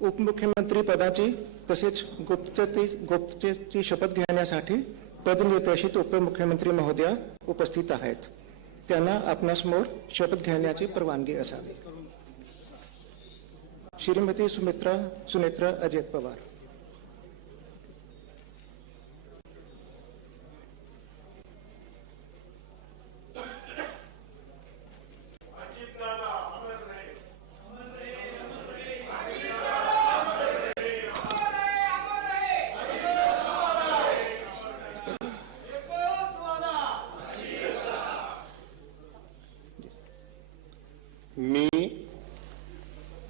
उपमुख्यमंत्री पदाची तसेच गुप्ततेची शपथ घेण्यासाठी पदनिर्देशित उपमुख्यमंत्री महोदया उपस्थित आहेत. त्यांना आपणासमोर शपथ घेण्याची परवानगी असावी. श्रीमती सुनेत्रा अजित पवार.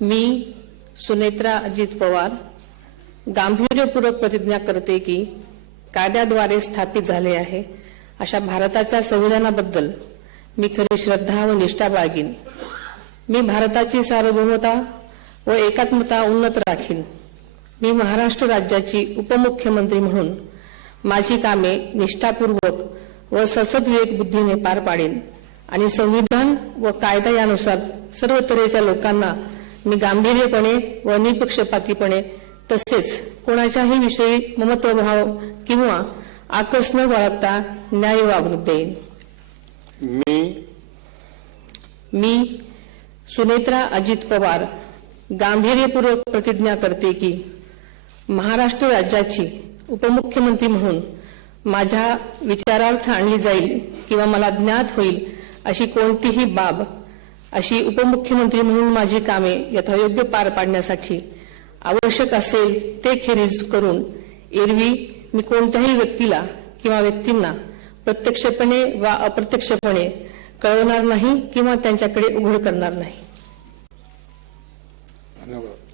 मी सुनेत्रा अजित पवार गांभीर्यपूर्वक प्रतिज्ञा करते की कायद्याद्वारे स्थापित झाले आहे अशा भारताच्या संविधानाबद्दल मी खरी श्रद्धा व निष्ठा बाळगीन. मी भारताची सार्वभौमता व एकात्मता उन्नत राखीन. मी महाराष्ट्र राज्याची उपमुख्यमंत्री म्हणून माझी कामे निष्ठापूर्वक व ससद्विवेक बुद्धीने पार पाडेन आणि संविधान व कायदा यानुसार सर्व तऱ्हेच्या लोकांना मी गांभीर्यपणे व निपक्षपातीपणे तसेच कोणाच्याही विषयी ममत्वभाव किंवा आकस न बाळगता न्याय वागणूक देईन. मी सुनेत्रा अजित पवार गांभीर्यपूर्वक प्रतिज्ञा करते की महाराष्ट्र राज्याची उपमुख्यमंत्री म्हणून माझ्या विचारार्थ आणली जाईल किंवा मला ज्ञात होईल अशी कोणतीही बाब अशी उपमुख्यमंत्री म्हणून माझी कामे यथायोग्य पार पाडण्यासाठी आवश्यक असेल ते खेरीज करून एरवी मी कोणत्याही व्यक्तीला किंवा व्यक्तींना प्रत्यक्षपणे वा अप्रत्यक्षपणे कळवणार नाही किंवा त्यांच्याकडे उघड करणार नाही. धन्यवाद.